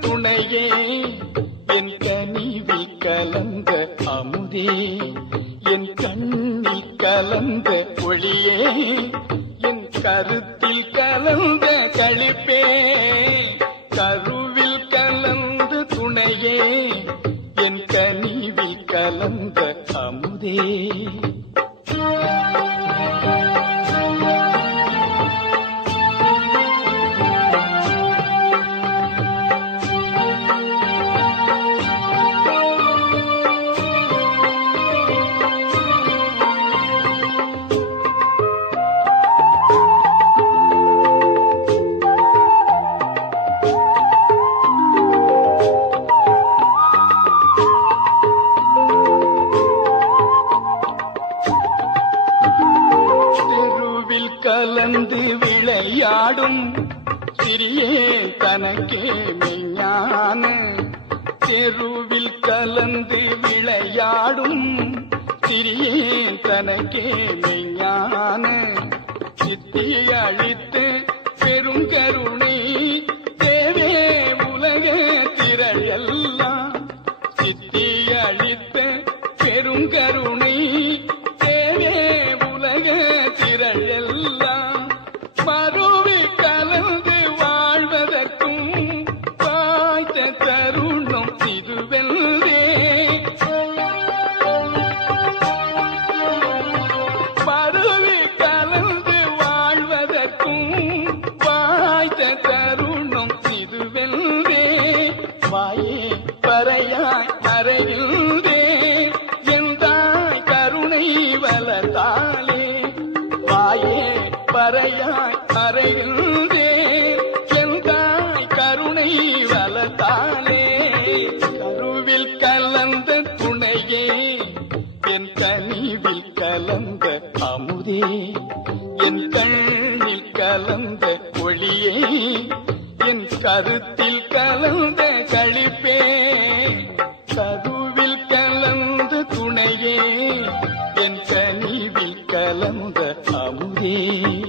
துணையே கோவில் கலந்து விளையாடும் சிறியே தனக்கே மெய்ஞான. தெருவில் கலந்து விளையாடும் சிறியே தனக்கே மெய்ஞான. சித்தி அழித்து பெருங்கருணை தேவே உலக திரள் எல்லாம். சித்தி அழித்த பெருங்கருணை கருத்தில் கலந்த கழிப்பே. சதுவில் கலந்து துணையே என் கனிவில் கலந்த அமுதே.